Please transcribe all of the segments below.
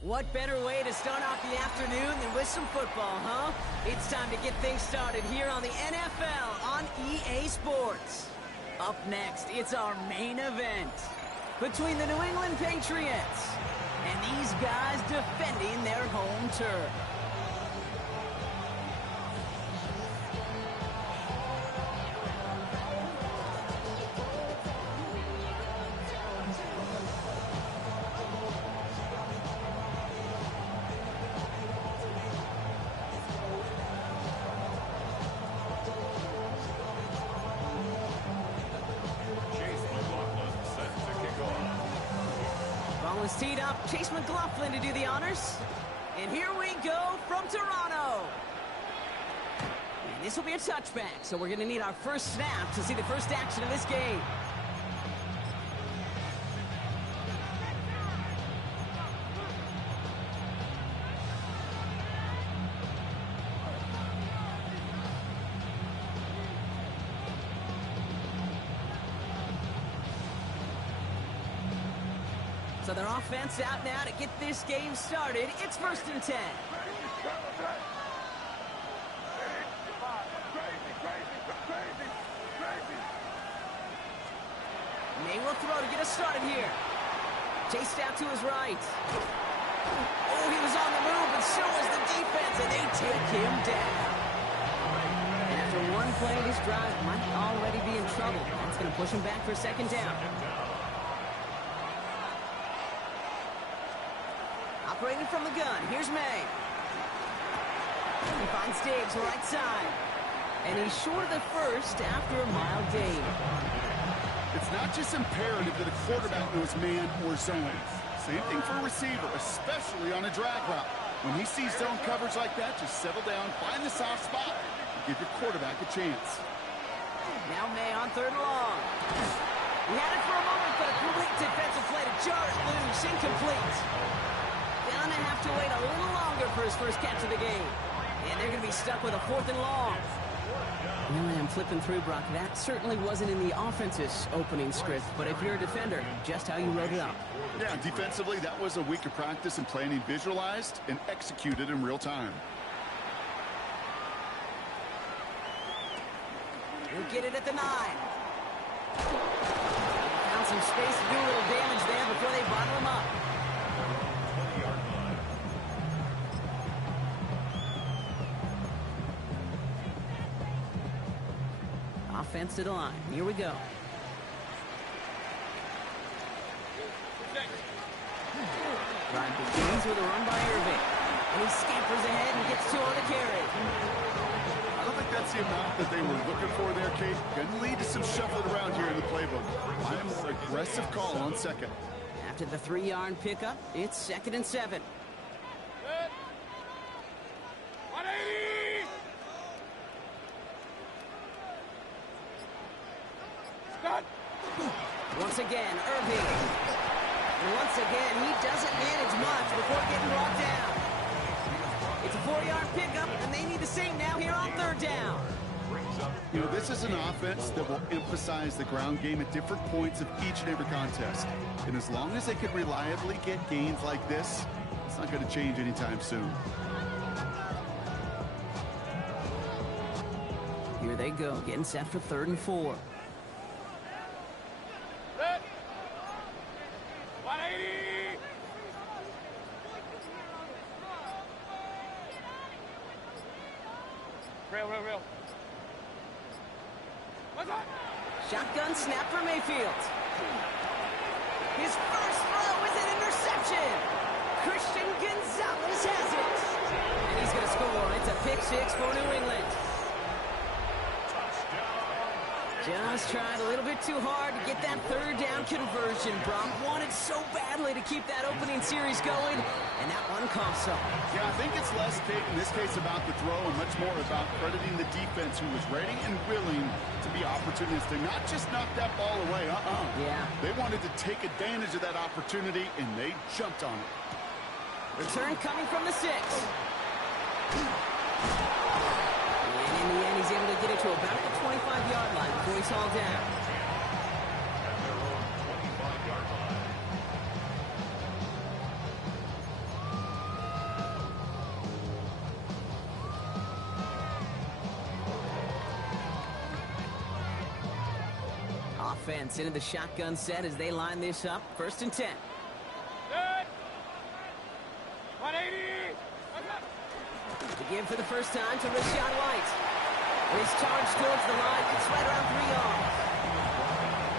What better way to start off the afternoon than with some football, huh? It's time to get things started here on the NFL on EA Sports. Up next, it's our main event between the New England Patriots and these guys defending their home turf. Teed up, Chase McLaughlin to do the honors. And here we go from Toronto. And this will be a touchback, so we're going to need our first snap to see the first action of this game. So their offense out now to get this game started. It's 1st and 10. May will throw to get us started here. Chased out to his right. Oh, he was on the move, and so was the defense, and they take him down. And after one play, this drive might already be in trouble. That's going to push him back for 2nd down. Operating from the gun, here's May. He finds Diggs right side. And he's short of the first after a mild gain. It's not just imperative that a quarterback knows man or zone. Same thing for a receiver, especially on a drag route. When he sees zone coverage like that, just settle down, find the soft spot, and give your quarterback a chance. Now May on 3rd and long. He had it for a moment, but a complete defensive play to jar it loose, incomplete. Gonna have to wait a little longer for his first catch of the game. And they're going to be stuck with a 4th and long. Really, I'm flipping through, Brock. That certainly wasn't in the offense's opening script, but if you're a defender, just how you wrote it up. Yeah, defensively, that was a week of practice and planning visualized and executed in real time. He'll get it at the 9. Found some space to do a little damage there before they bottle him up. Offense to the line. Here we go. Drive begins with a run by Irving. And he scampers ahead and gets 2 on the carry. I don't think that's the amount that they were looking for there, Kate. Going to lead to some shuffling around here in the playbook. Find a more aggressive call on 2nd. After the 3-yard pickup, it's 2nd and 7. Once again, Irving. And once again, he doesn't manage much before getting brought down. It's a 4-yard pickup, and they need the same now here on 3rd down. You know, this is an offense that will emphasize the ground game at different points of each and every contest. And as long as they can reliably get gains like this, it's not going to change anytime soon. Here they go, getting set for 3rd and 4. Real. Shotgun snap for Mayfield. His first throw is an interception. Christian Gonzalez has it. And he's going to score. It's a pick 6 for New England. Just tried a little bit too hard to get that 3rd down conversion. Brock wanted so badly to keep that opening series going, and that one cost him. Yeah, I think it's less, Kate, in this case about the throw and much more about crediting the defense who was ready and willing to be opportunistic, not just knock that ball away. Yeah. They wanted to take advantage of that opportunity, and they jumped on it. Return coming from the 6. And in the end, he's able to get it to about the 25-yard line before he's hauled down. defense into the shotgun set as they line this up. 1st and 10. Good. 180. To give for the first time to Rachaad White. His charge towards the line. It's right around 3 yards.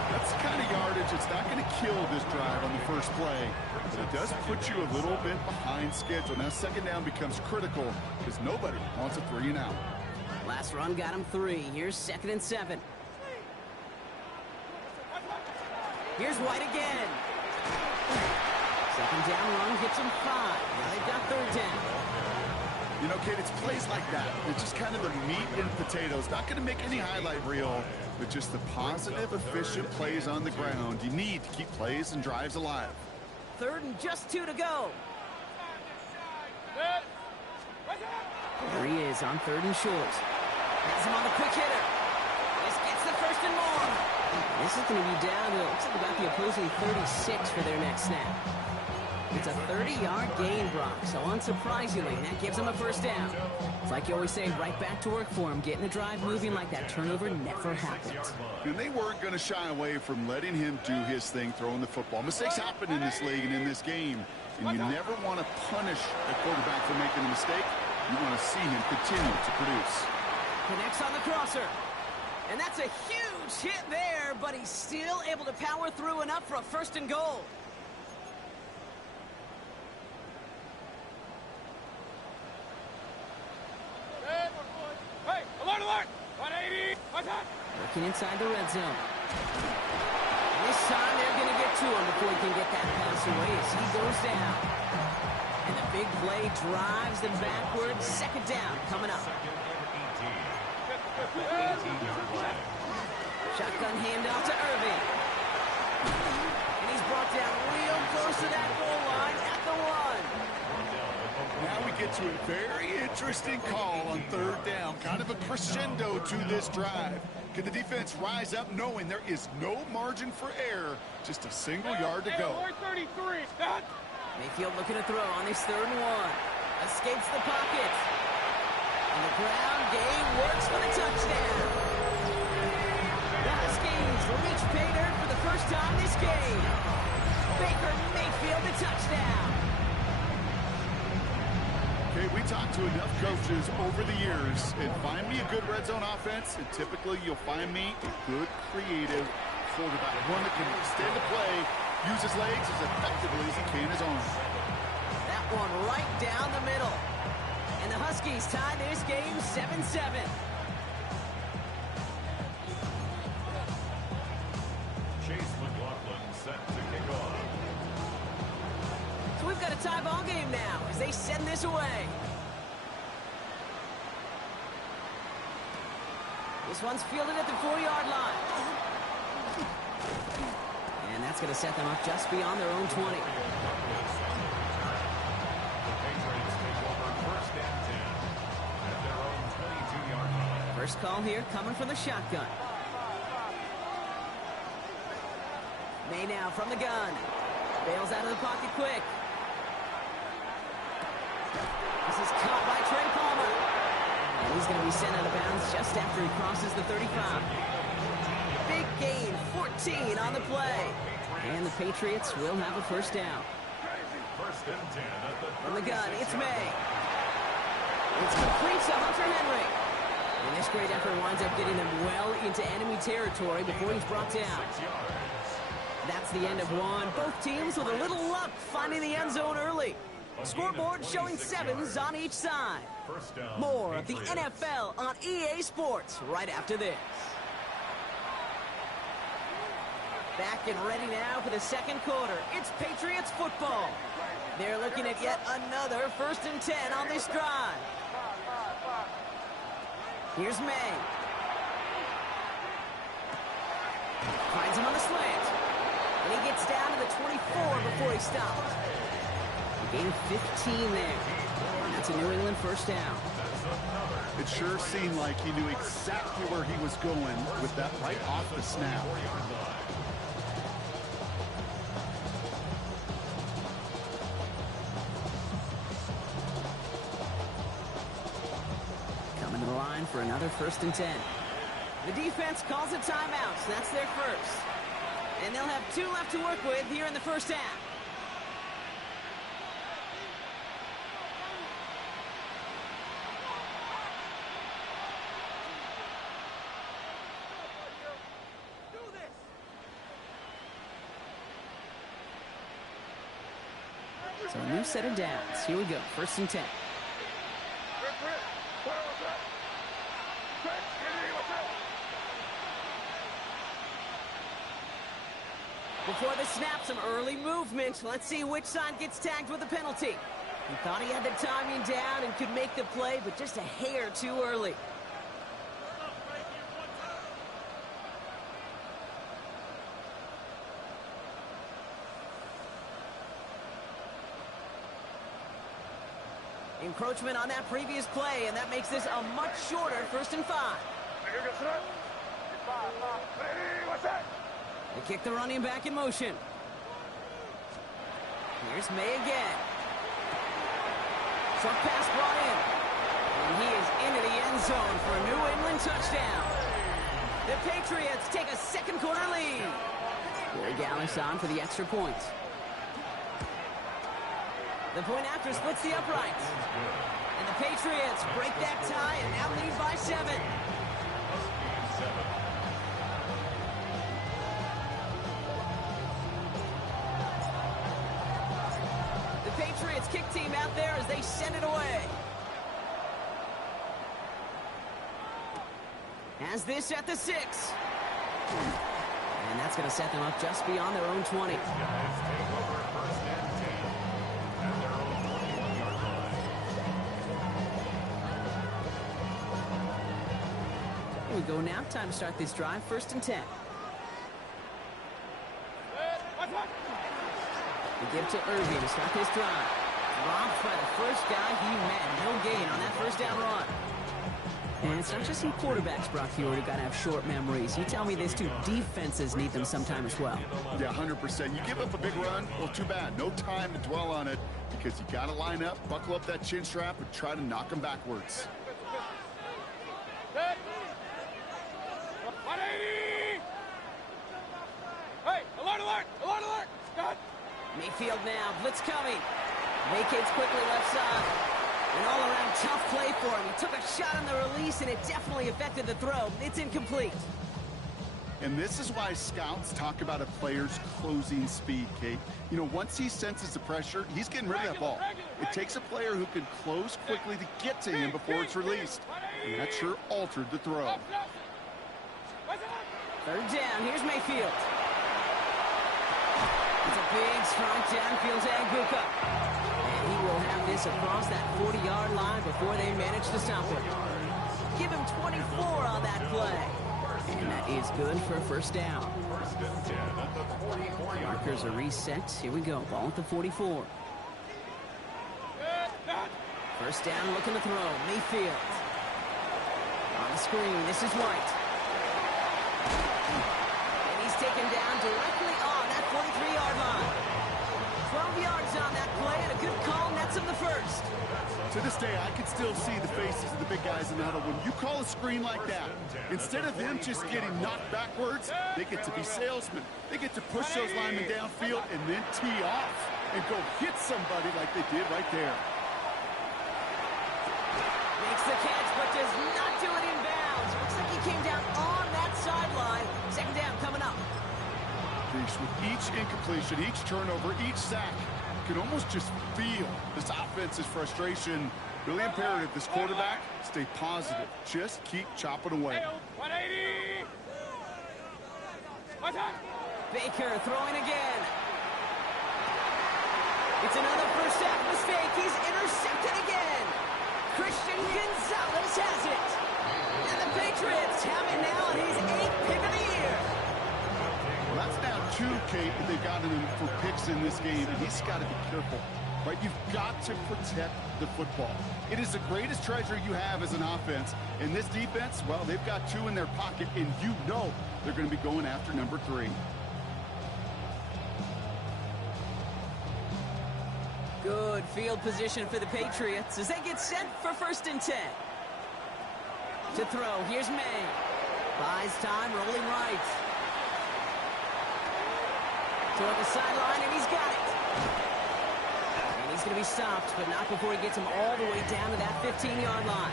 That's the kind of yardage it's not going to kill this drive on the first play, but it does put you a little bit behind schedule. Now 2nd down becomes critical because nobody wants a 3 and out. Last run got him 3. Here's 2nd and 7. Here's White again. 2nd down run gets him 5. Now they've got 3rd down. You know, Kate, it's plays like that. It's just kind of the meat and potatoes. Not going to make any highlight reel, but just the positive, efficient plays on the ground. You need to keep plays and drives alive. 3rd and just 2 to go. There he is on 3rd and short. Has him on the quick hitter. This gets the 1st and more. This is going to be down to, looks like about the opposing 36 for their next snap. It's a 30-yard gain, Brock, so unsurprisingly, that gives him a 1st down. It's like you always say, right back to work for him. Getting the drive moving like that turnover never happened. And they weren't going to shy away from letting him do his thing, throwing the football. Mistakes happen in this league and in this game, and you never want to punish a quarterback for making a mistake. You want to see him continue to produce. Connects on the crosser. And that's a huge hit there, but he's still able to power through enough for a 1st and goal. Hey, alert, alert! 180! Working inside the red zone. And this time they're going to get to him before he can get that pass away as he goes down. And the big play drives them backwards. 2nd down coming up. Shotgun handoff to Irving. And he's brought down real close to that goal line at the 1. Now we get to a very interesting call on 3rd down. Kind of a crescendo to this drive. Can the defense rise up knowing there is no margin for error? Just a single yard to go. 33. Mayfield looking to throw on his 3rd and 1. Escapes the pocket. And the ground game works for the touchdown. The Huskies reach pay dirt for the first time this game. Baker Mayfield the touchdown. Okay, we talked to enough coaches over the years, and find me a good red zone offense, and typically you'll find me a good, creative quarterback. One that can extend the play, use his legs as effectively as he can his arm. That one right down the middle. And the Huskies tie this game 7-7. Chase McLaughlin set to kick off. So we've got a tie ball game now as they send this away. This one's fielded at the 4-yard line. And that's going to set them up just beyond their own 20. First call here coming from the shotgun. May now from the gun. Bails out of the pocket quick. This is caught by Trey Palmer. And he's going to be sent out of bounds just after he crosses the 35. Big gain, 14 on the play. And the Patriots will have a 1st down. From the gun, it's May. It's complete to Hunter Henry. And this great effort winds up getting them well into enemy territory before he's brought down. That's the end of one. Both teams with a little luck finding the end zone early. Scoreboard showing 7s on each side. More of the NFL on EA Sports right after this. Back and ready now for the 2nd quarter. It's Patriots football. They're looking at yet another 1st and 10 on this drive. Here's May. Finds him on the slant. And he gets down to the 24 before he stops. A gain of 15 there. And that's a New England 1st down. It sure seemed like he knew exactly where he was going with that right off the snap. Coming to the line for another 1st and 10. The defense calls a timeout, so that's their first. And they'll have 2 left to work with here in the first half. So a new set of downs. Here we go. 1st and 10. Before the snap, some early movement. Let's see which side gets tagged with a penalty. He thought he had the timing down and could make the play, but just a hair too early. Encroachment on that previous play, and that makes this a much shorter 1st and 5. They kick the running back in motion. Here's May again. Short pass brought in. And he is into the end zone for a New England touchdown. The Patriots take a 2nd quarter lead. Corey Gallis on for the extra point. The point after splits the uprights. And the Patriots break that tie and now lead by 7. The Patriots kick team out there as they send it away. Has this at the 6. And that's going to set them up just beyond their own 20. Here we go now. Time to start this drive. 1st and 10. They give to Irving to start this drive. Dropped by the first guy he met. No gain on that 1st down run. And it's not just some quarterbacks, Brock Huard, who got to have short memories. You tell me this too. Defenses need them sometime as well. Yeah, 100%. You give up a big run, well, too bad. No time to dwell on it because you got to line up, buckle up that chin strap, and try to knock them backwards. Hey, alert, alert, alert, alert. Scott. Mayfield now, blitz coming. Vacates quickly left side. An all-around tough play for him. He took a shot on the release, and it definitely affected the throw. It's incomplete. And this is why scouts talk about a player's closing speed, Kate. You know, once he senses the pressure, he's getting rid of that ball. It takes a player who can close quickly to get to him before it's released. And that sure altered the throw. 3rd down. Here's Mayfield. It's a big strike downfield to Aguka. And he will have this across that 40-yard line before they manage to stop it. Give him 24 on that play. And that is good for a 1st down. Markers are reset. Here we go. Ball at the 44. 1st down, looking to throw. Mayfield. On the screen, this is White. And he's taken down directly on that 43-yard line. 12 yards on that play, and a good call nets him the 1st. To this day, I can still see the faces of the big guys in the huddle. When you call a screen like that, instead of them just getting knocked backwards, they get to be salesmen. They get to push those linemen downfield and then tee off and go hit somebody like they did right there. Makes the catch, but does not do it in bounds. Looks like he came down on that sideline. 2nd down coming up. With each incompletion, each turnover, each sack, you can almost just feel this offense's frustration. Really imperative, this quarterback, stay positive. Just keep chopping away. 180. Baker throwing again. It's another 1st half mistake. He's intercepted again. Christian Gonzalez has it. And the Patriots have it now on his 8th pick of the year. Well, that's now 2, Kate, that they've gotten him for picks in this game, and he's got to be careful, right? You've got to protect the football. It is the greatest treasure you have as an offense. And this defense, well, they've got 2 in their pocket, and you know they're going to be going after number 3. Good field position for the Patriots as they get set for 1st and 10. To throw, here's May. Buys time, rolling right. toward the sideline, and he's got it. And he's going to be stopped, but not before he gets him all the way down to that 15-yard line.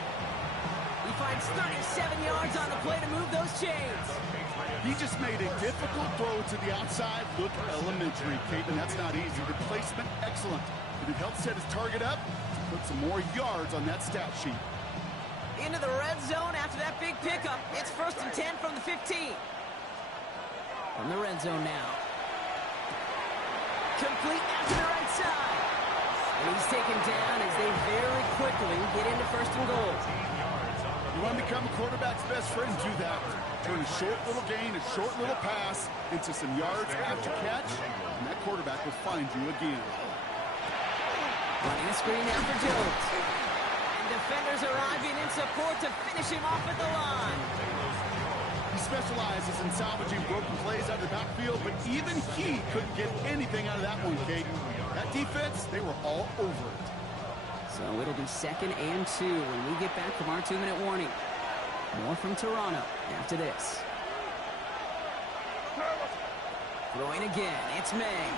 He finds 37 yards on the play to move those chains. He just made a difficult throw to the outside. Look elementary, Kate, and that's not easy. The placement, excellent. But it helped set his target up to put some more yards on that stat sheet. Into the red zone after that big pickup. It's 1st and 10 from the 15. From the red zone now. Complete out to the right side. And he's taken down as they very quickly get into 1st and goal. You want to become a quarterback's best friend, do that. Turn a short little gain, a short little pass into some yards after catch, and that quarterback will find you again. Running a screen now for Jones. And defenders arriving in support to finish him off at the line. He specializes in salvaging broken plays out of the backfield, but even he couldn't get anything out of that one, Kate. That defense, they were all over it. So it'll be 2nd and 2 when we get back from our 2-minute warning. More from Toronto after this. Throwing again, it's May.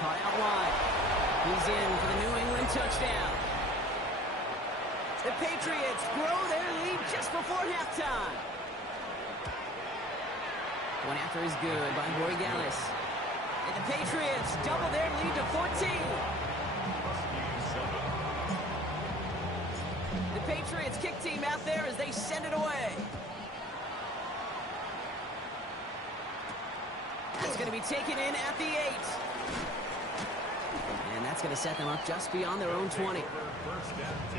Caught out wide. He's in for the New England touchdown. The Patriots grow their lead just before halftime. One after is good by Borregales. And the Patriots double their lead to 14. The Patriots kick team out there as they send it away. That's going to be taken in at the 8. And that's going to set them up just beyond their own 20. 1st and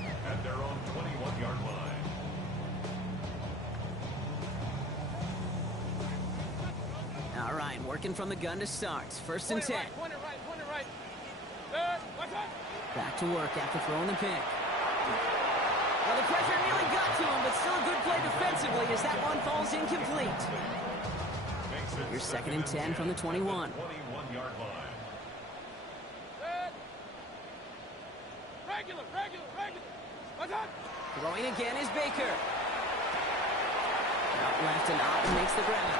10 at their own 21-yard line. All right, working from the gun to start. 1st and 10. Point it right. Watch out. Back to work after throwing the pick. Well, the pressure nearly got to him, but still a good play defensively as that one falls incomplete. Here's 2nd and 10 from the 21. 21-yard line. Regular. Watch out. Throwing again is Baker. Out left and Otten makes the grab.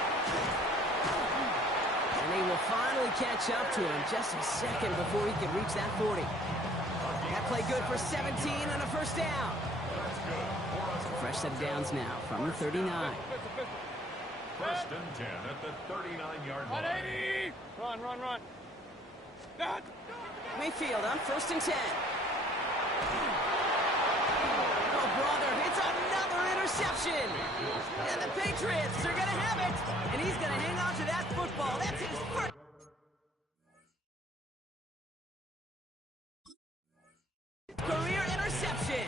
And they will finally catch up to him just a second before he can reach that 40. That play good for 17 and a 1st down. So fresh set of downs now from the 39. 1st and 10 at the 39-yard line. 180. Run. Dad. Mayfield on 1st and 10. Oh, brother, it's another interception. And the Patriots are going to have it. And he's going to hang on to that football. That's his first. Career interception.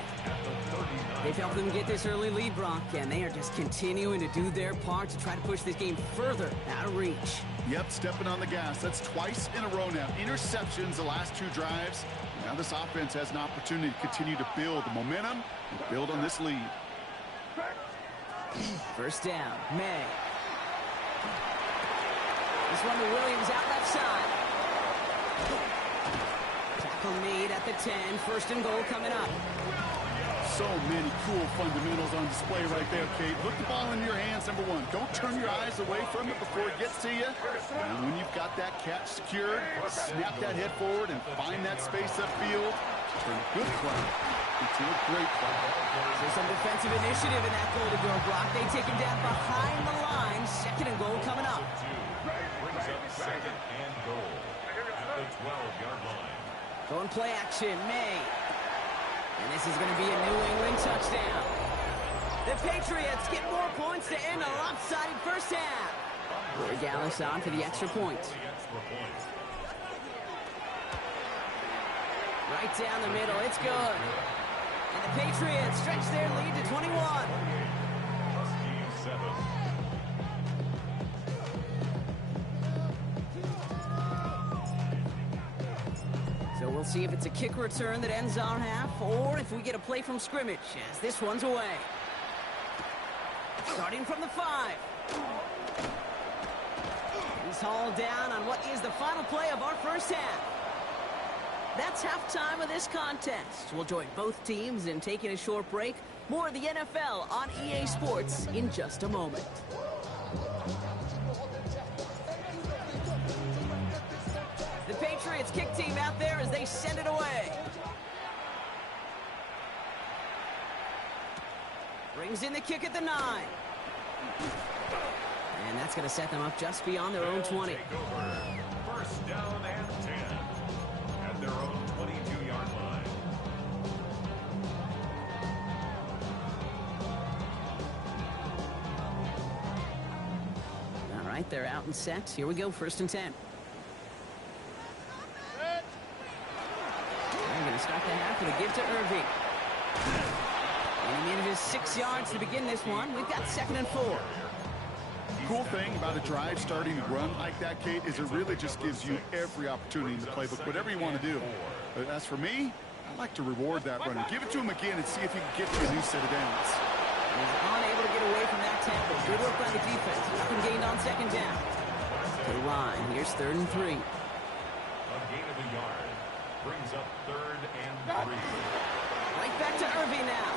They've helped them get this early lead, Brock, and they are just continuing to do their part to try to push this game further out of reach. Yep, stepping on the gas. That's twice in a row now. Interceptions the last 2 drives. Now this offense has an opportunity to continue to build the momentum and build on this lead. 1st down, May. This one to Williams out left side. Tackle made at the 10. 1st and goal coming up. So many cool fundamentals on display right there, Kate. Look the ball in your hands, number 1. Don't turn your eyes away from it before it gets to you. And when you've got that catch secured, snap that head forward and find that space upfield. Turn a good play into a great play. There's some defensive initiative in that goal to go, Brock. They take him down behind the line. 2nd and goal coming up. Brings up 2nd and goal at the 12-yard line. Going play action, May. And this is going to be a New England touchdown. The Patriots get more points to end a lopsided 1st half. Borregales on for the extra point. Right down the middle, it's good. And the Patriots stretch their lead to 21. Huskies 7. So we'll see if it's a kick return that ends our half, or if we get a play from scrimmage, as this one's away. Starting from the 5. He's hauled down on what is the final play of our 1st half. That's halftime of this contest. We'll join both teams in taking a short break. More of the NFL on EA Sports in just a moment. Patriots kick team out there as they send it away. Brings in the kick at the 9. And that's going to set them up just beyond their own 20. First down and 10 at their own 22-yard line. All right, they're out and set. Here we go, 1st and 10. They're going to start the half with a give to Irving. And he manages 6 yards to begin this one. We've got 2nd and 4. Cool thing about a drive starting to run like that, Kate, is it really just gives you every opportunity in the playbook, whatever you want to do. But as for me, I like to reward that runner. Give it to him again and see if he can get to a new set of downs. He's unable to get away from that tackle. Good work by the defense. Nothing gained on 2nd down. To the line. Here's 3rd and 3. A gain of a yard brings up 3rd and 3. Right back to Irving now.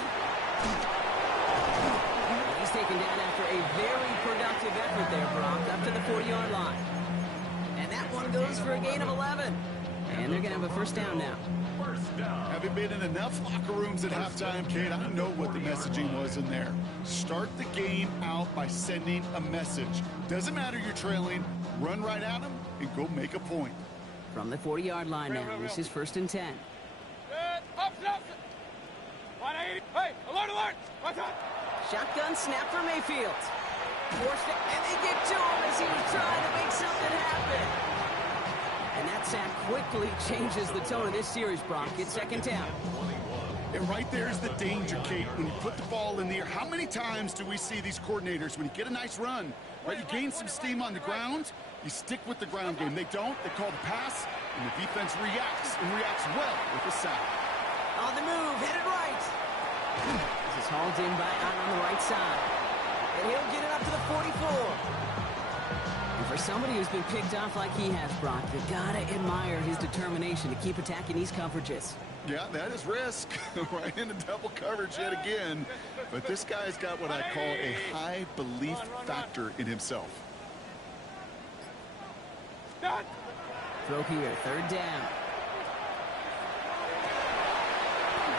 He's taken down after a very productive effort there, Brock, up to the 40-yard line. And that one goes for a gain of 11. And they're going to have a 1st down now. Having been in enough locker rooms at halftime, Kate, I know what the messaging was in there. Start the game out by sending a message. Doesn't matter you're trailing, run right at them and go make a point. From the 40-yard line now, this is 1st and 10. Opposite. 180. Hey, alert, alert. What's up? Shotgun snap for Mayfield. Forced it, and they get to him as he was trying to make something happen. And that sack quickly changes the tone of this series, Brock. It's 2nd down. And right there's the danger, Kate. When you put the ball in the air, how many times do we see these coordinators, when you get a nice run, right, you gain some steam on the ground, you stick with the ground game. They don't. They call the pass, and the defense reacts, and reacts well with the sack. On the move, headed right. This is hauled in by Allen on the right side. And he'll get it up to the 44. And for somebody who's been picked off like he has, Brock, you gotta admire his determination to keep attacking these coverages. Yeah, that is risk. Right into double coverage yet again. But this guy's got what I call a high belief factor in himself. Throw here, 3rd down.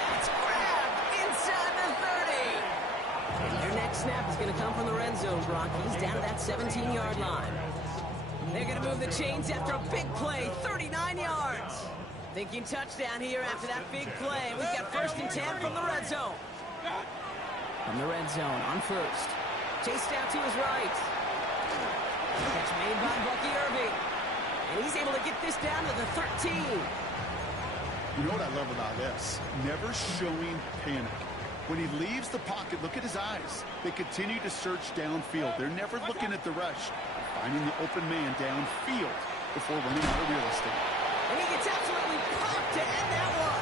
That's grabbed inside the 30. And their next snap is going to come from the red zone, Brock. He's down to that 17-yard line. They're going to move the chains after a big play, 39 yards. Thinking touchdown here after that big play. We've got 1st and 10 from the red zone. From the red zone on 1st. Chased out to his right. Catch made by Bucky Irving. And he's able to get this down to the 13. You know what I love about this? Never showing panic. When he leaves the pocket, look at his eyes. They continue to search downfield. They're never looking at the rush. Finding the open man downfield before running out of real estate. And he gets absolutely popped to end that one.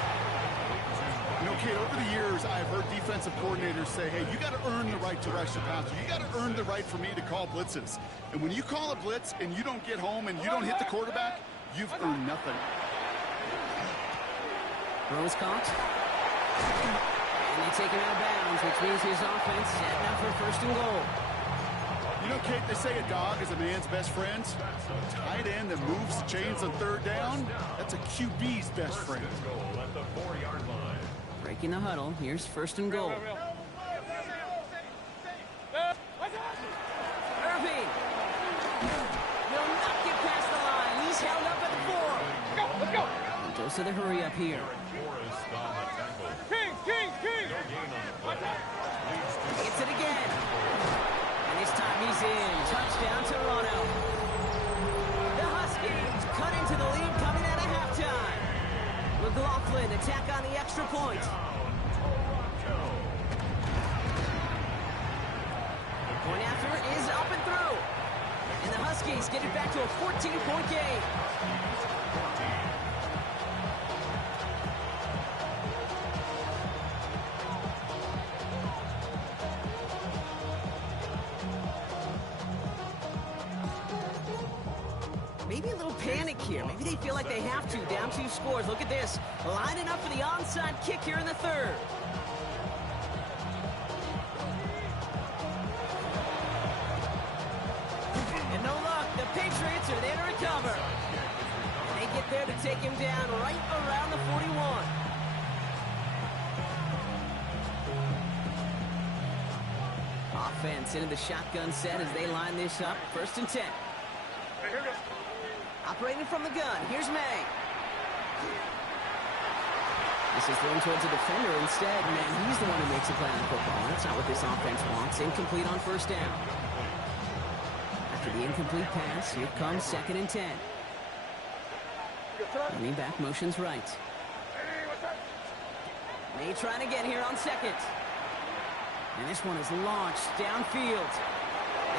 You know, Kate, over the years, I've heard defensive coordinators say, hey, you got to earn the right to rush the passer. You got to earn the right for me to call blitzes. And when you call a blitz and you don't get home and you don't hit the quarterback, you've earned nothing. Throw is caught. And they take him out of bounds, which means his offense setting up for 1st and goal. You know, Kate, they say a dog is a man's best friend. A tight end that moves the chains on 3rd down, that's a QB's best friend. At the 4-yard line. Breaking the huddle. Here's 1st and goal. Irving will not get past the line. He's held up at the 4. Let's go. And goes to the hurry up here. Forrest on the tackle. King. No gain on the play. Leads to Gets it again. And this time he's in. Touchdown, Toronto. The Huskies cut into the lead coming out of halftime. McLaughlin attack on the extra point. The point after is up and through. And the Huskies get it back to a 14-point game. Maybe a little panic here. Maybe they feel like they have to. Down 2 scores. Look at this. Lining up for the onside kick here in the 3rd. And no luck. The Patriots are there to recover. And they get there to take him down right around the 41. Offense into the shotgun set as they line this up. 1st and 10. Operating from the gun, here's May. This is thrown towards a defender instead, and he's the one who makes a play on the football. That's not what this offense wants. Incomplete on 1st down. After the incomplete pass, here comes 2nd and 10. Running back motions right. May trying again here on 2nd. And this one is launched downfield.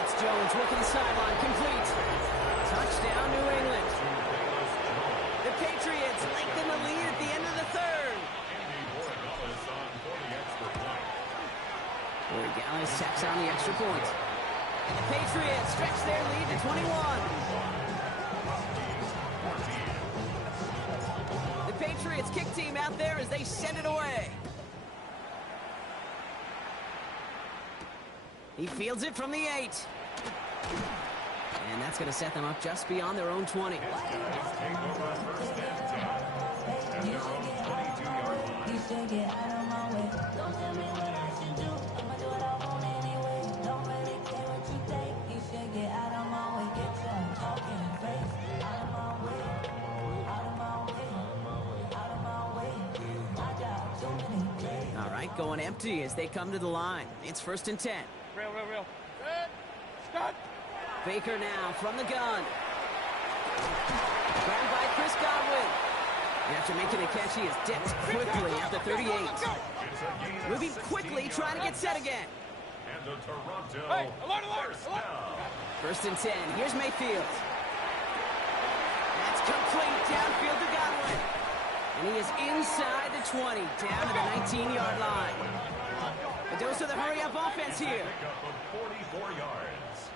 It's Jones working the sideline, complete. Touchdown, New England. The Patriots lengthen the lead at the end of the 3rd. Borregales tacks on the extra point. And the Patriots stretch their lead to 21. The Patriots kick team out there as they send it away. He fields it from the 8. And that's going to set them up just beyond their own 20. All right, going empty as they come to the line. It's 1st and 10. Real. Good. Stop. Baker now from the gun. Grabbed by Chris Godwin. After making a catch, he is dipped quickly at the 38. Moving quickly, trying to get set again. And the Toronto Hey, alert. 1st and 10. Here's Mayfield. That's complete downfield to Godwin. And he is inside the 20, down to the 19-yard line. A dose of the hurry-up offense here. Pickup of 44 yards.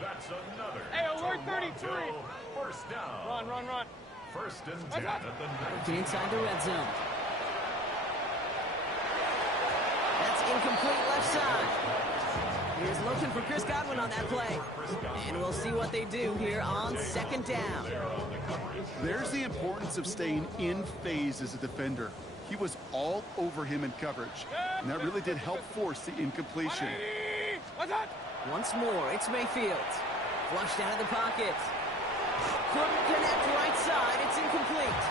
That's another. Hey, alert 33. Toronto 1st down. Run. 1st and 10 at the 19. Working inside the red zone. That's incomplete left side. Here's looking for Chris Godwin on that play. And we'll see what they do here on 2nd down. There's the importance of staying in phase as a defender. He was all over him in coverage, and that really did help force the incompletion. Once more, it's Mayfield. Flushed out of the pocket. Couldn't connect right side. It's incomplete.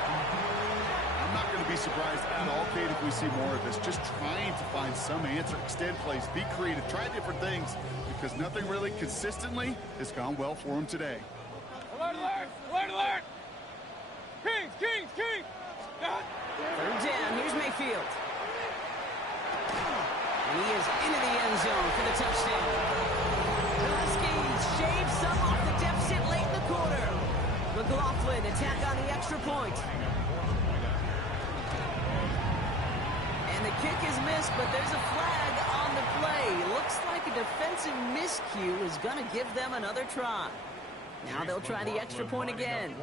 I'm not going to be surprised at all, Kate, if we see more of this. Just trying to find some answer, extend plays, be creative, try different things, because nothing really consistently has gone well for him today. Alert! Kings! 3rd down, here's Mayfield. And he is into the end zone for the touchdown. The Huskies shave some off the deficit late in the quarter. McLaughlin attack on the extra point. And the kick is missed, but there's a flag on the play. Looks like a defensive miscue is going to give them another try. Now they'll try the extra point again.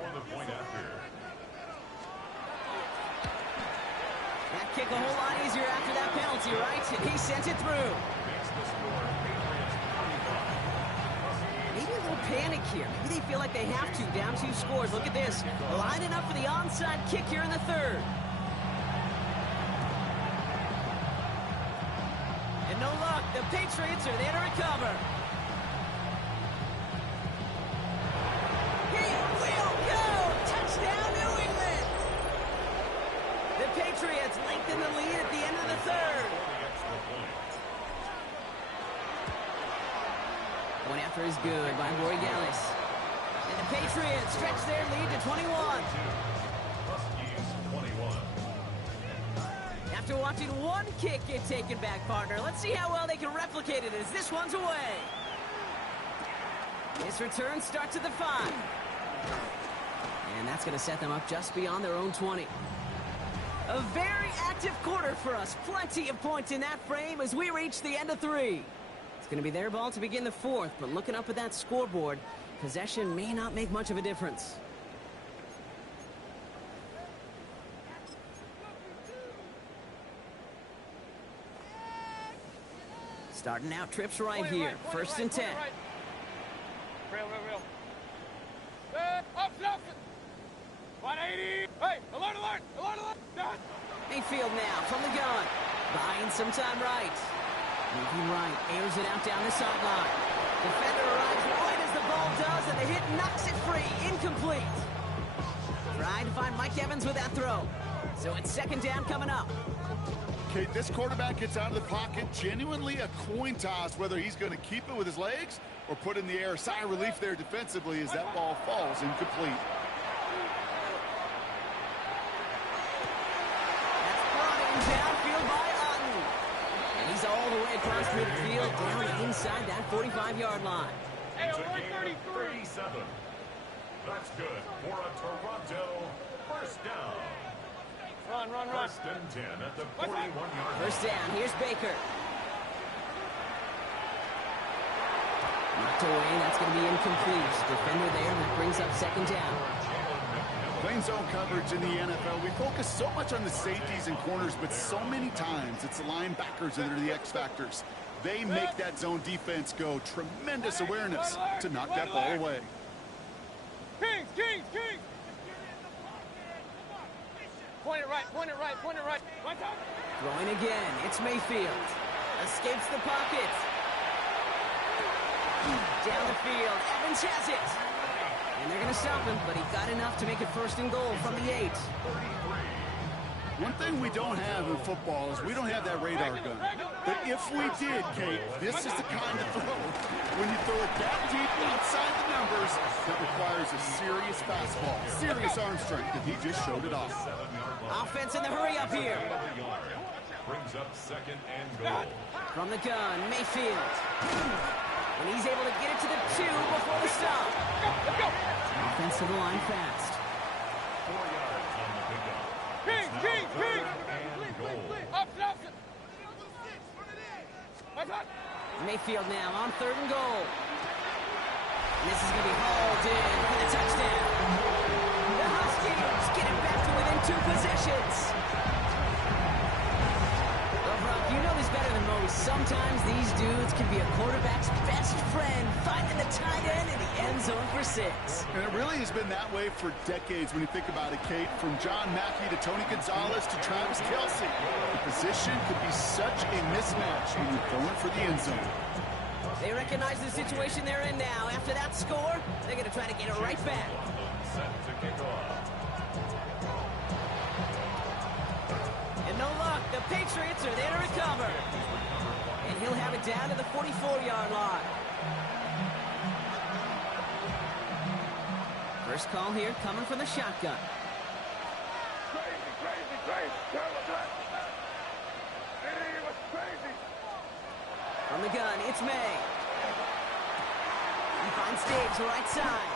That kick a whole lot easier after that penalty, right? And he sent it through. Maybe a little panic here. Maybe they feel like they have to. Down 2 scores. Look at this. Lining up for the onside kick here in the 3rd. And no luck. The Patriots are there to recover. Patriots lengthen the lead at the end of the 3rd. One after is good by Borregales. And the Patriots stretch their lead to 21. After watching one kick get taken back, partner, let's see how well they can replicate it as this one's away. This return starts at the 5. And that's going to set them up just beyond their own 20. A very active quarter for us. Plenty of points in that frame as we reach the end of 3. It's going to be their ball to begin the 4th, but looking up at that scoreboard, possession may not make much of a difference. Starting out trips right here. 1st and 10. Real. Option. 180. Hey, alert, alert, alert, alert. Done. Mayfield now from the gun. Buying some time right. Moving right, airs it out down the sideline. Defender arrives right as the ball does, and the hit knocks it free. Incomplete. Trying to find Mike Evans with that throw. So it's second down coming up. Okay, this quarterback gets out of the pocket, genuinely a coin toss whether he's going to keep it with his legs or put in the air. Sigh of relief there defensively as that ball falls incomplete. That's brought in downfield by Otten. And he's all the way across midfield down inside that 45-yard line. Hey, To alert, gain 33. 37. That's good for a Toronto first down. Run, run, run. First and 10 at the 41-yard line. First down, here's Baker. Knocked away, that's going to be incomplete. Defender there, and that brings up second down. Playing zone coverage in the NFL, we focus so much on the safeties and corners, but so many times it's the linebackers that are the X factors. They make that zone defense go. Tremendous awareness to knock that ball away. Kings, Kings, Kings. Point it right, point it right, point it right. One time. Throwing again, it's Mayfield. Escapes the pocket. Down the field, Evans has it. And they're going to stop him, but he got enough to make it first and goal from the 8. One thing we don't have in football is we don't have that radar gun. But if we did, Kate, this is the kind of throw. When you throw it that deep outside the numbers, that requires a serious fastball, serious arm strength, and he just showed it off. Offense in the hurry up here. Brings up second and goal. From the gun, Mayfield. And he's able to get it to the 2 before the stop. Let's go. Offense to the line fast. 4 yards on the pickup. Kings, Kings, Kings. And goal. Opposite, opposite. One time. Mayfield now on third and goal. And this is going to be hauled in for the touchdown. The Huskies get it back to within 2 possessions. Well, Brock, you know this better than most. Sometimes these dudes can be a quarterback's best friend, finding the tight end in the end zone for 6. And it really has been that way for decades when you think about it, Kate. From John Mackey to Tony Gonzalez to Travis Kelce. The position could be such a mismatch when you're going for the end zone. They recognize the situation they're in now. After that score, they're going to try to get it right back. Set to kick off. And no luck. The Patriots are there to recover. And he'll have it down to the 44-yard line. First call here coming from the shotgun. Crazy, crazy, crazy. Terrible time. It was crazy. From the gun, it's May. He finds Diggs right side.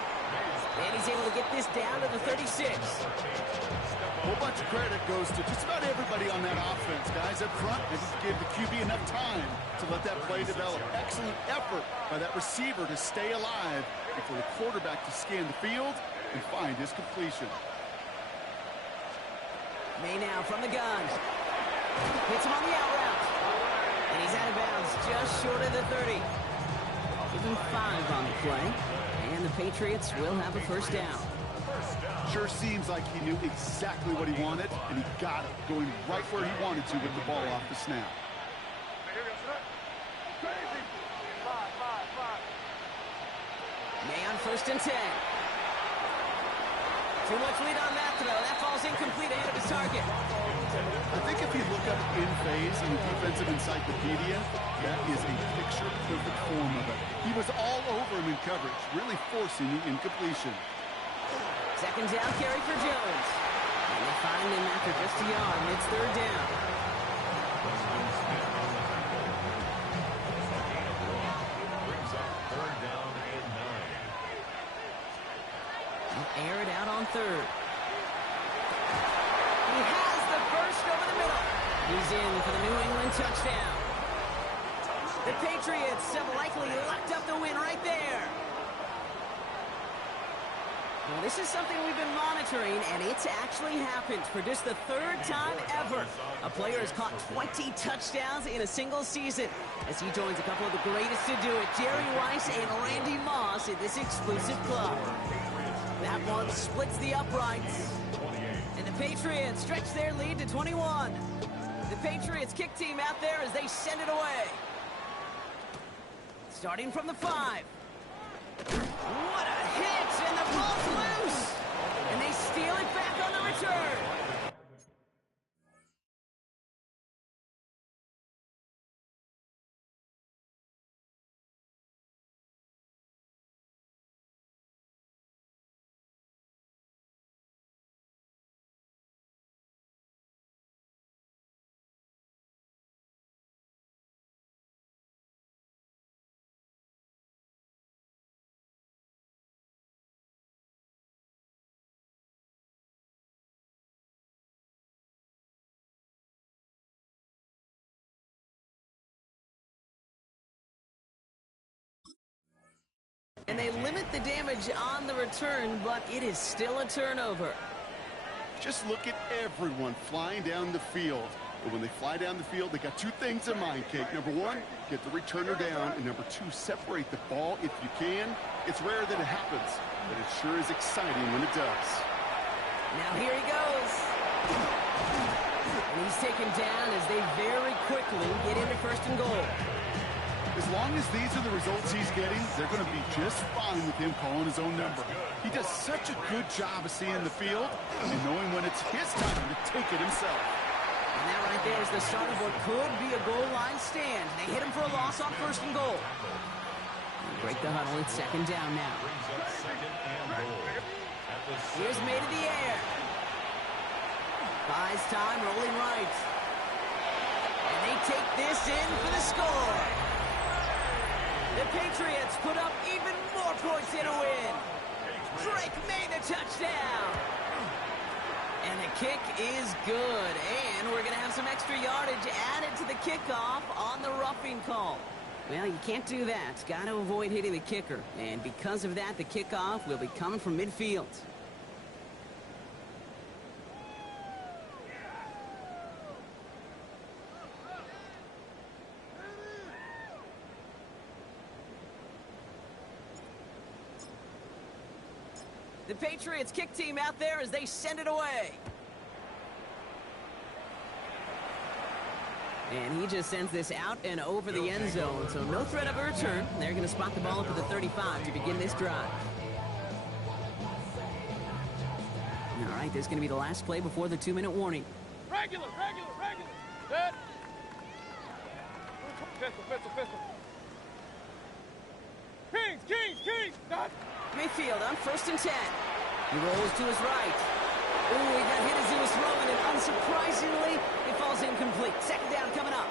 And he's able to get this down to the 36. A whole bunch of credit goes to just about everybody on that offense. Guys up front, they just give the QB enough time to let that play develop. Excellent effort by that receiver to stay alive and for the quarterback to scan the field and find his completion. May now from the gun. Hits him on the out route. And he's out of bounds just short of the 30. Give him 5 on the play. And the Patriots will have a first down. Sure seems like he knew exactly what he wanted, and he got it, going right where he wanted to with the ball off the snap. Crazy. Five. May on first and 10. Too much lead on that throw. That falls incomplete ahead of his target. I think if you look up in phase in the defensive encyclopedia, that is a picture-perfect form of it. He was all over him in coverage, really forcing the incompletion. Second down carry for Jones. And they find him after just a yard, and it's third down. Brings up third down and 9. He'll air it out on third. He has the first over the middle. He's in for the New England touchdown. The Patriots have likely locked up the win right there. Well, this is something we've been monitoring, and it's actually happened for just the 3rd time ever. A player has caught 20 touchdowns in a single season as he joins a couple of the greatest to do it, Jerry Rice and Randy Moss, in this exclusive club. That one splits the uprights. And the Patriots stretch their lead to 21. The Patriots kick team out there as they send it away. Starting from the 5. What a hit! And the ball's loose! And they steal it back on the return. And they limit the damage on the return, but it is still a turnover. Just look at everyone flying down the field. And when they fly down the field, they got two things in mind, Kate. Number one, get the returner down. And number two, separate the ball if you can. It's rare that it happens, but it sure is exciting when it does. Now here he goes. And he's taken down as they very quickly get into 1st and goal. As long as these are the results he's getting, they're going to be just fine with him calling his own number. He does such a good job of seeing the field and knowing when it's his time to take it himself. And that right there is the start of what could be a goal line stand. They hit him for a loss on 1st and goal. They break the huddle. It's 2nd down now. Here's made in the air. Buys time, rolling right. And they take this in for the score. The Patriots put up even more points in a win. Drake made the touchdown. And the kick is good. And we're going to have some extra yardage added to the kickoff on the roughing call. Well, you can't do that. Got to avoid hitting the kicker. And because of that, the kickoff will be coming from midfield. The Patriots kick team out there as they send it away. And he just sends this out and over the end zone, so no threat of a return. They're going to spot the ball up at the 35 to begin this drive. All right, this is going to be the last play before the 2-minute warning. Regular. Set. Pistol. Kings. Dot. Mayfield on 1st and 10. He rolls to his right. Ooh, he got hit as he was throwing, and unsurprisingly, it falls incomplete. 2nd down coming up.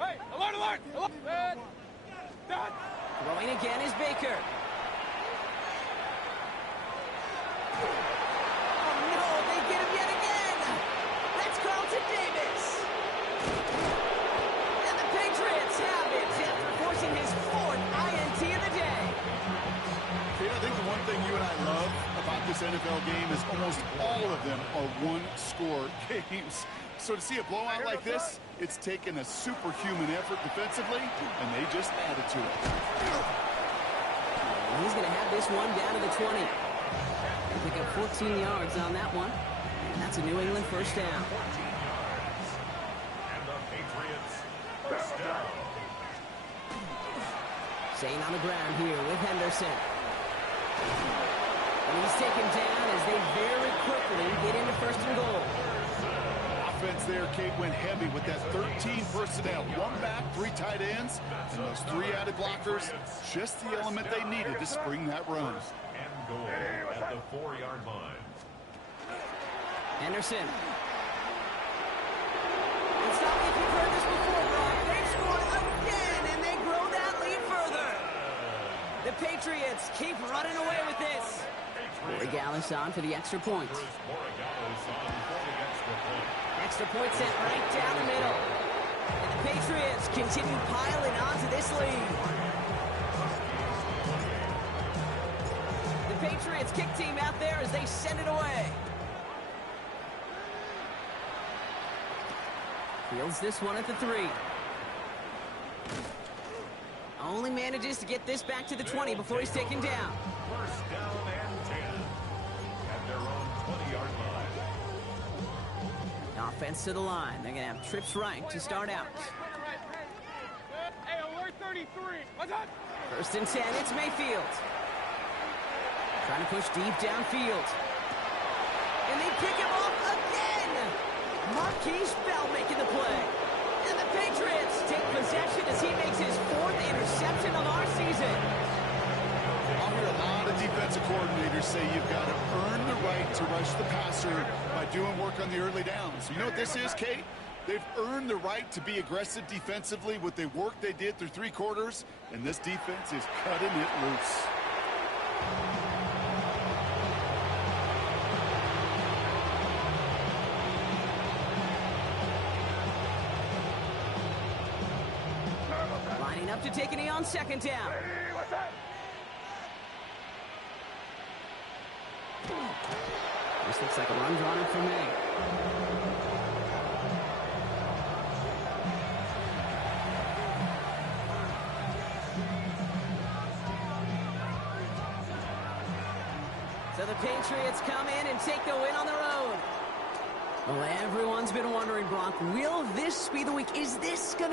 Hey, alert. Set. Dot. Throwing again is Baker. Oh, no, they get him yet again. That's Carlton Davis. And the Patriots have it after forcing his 4th INT of the day. Kate, I think the one thing you and I love about this NFL game is almost all of them are one-score games. So to see a blowout like this, it's taken a superhuman effort defensively, and they just added to it. He's going to have this one down to the 20. They pick up 14 yards on that one. And that's a New England 1st down. And the Patriots first down. Staying on the ground here with Henderson. And he's taken down as they very quickly get into 1st and goal. Offense there, Kate, went heavy with that 13 personnel. 1 back, 3 tight ends, and those 3 added blockers. Just the element they needed to spring that run. And goal at the 4-yard line. Henderson. And stop me if you've heard this before, Brock. They scored again, and they grow that lead further. The Patriots keep running away with this. Borregales on for the extra point. Extra point sent right down the middle. And the Patriots continue piling onto this lead. The Patriots kick team out there as they send it away. Fields this one at the 3. only manages to get this back to the 20 before he's taken down. First down and 10 at their own 20-yard line. Offense to the line. They're going to have trips right to start out. Hey, alert 33. What's that? First and 10, it's Mayfield. Trying to push deep downfield. And they pick him off again! Marquise Bell making the play. And the Patriots take possession as he makes his 4th interception of our season. I'll hear a lot of defensive coordinators say you've got to earn the right to rush the passer by doing work on the early downs. You know what this is, Kate? They've earned the right to be aggressive defensively with the work they did through 3 quarters, and this defense is cutting it loose. Lining up to take a knee on 2nd down. What's that? This looks like a run drawn up for May. So the Patriots come in and take the win on the road. Well, everyone's been wondering, Brock, will this be the week? Is this going to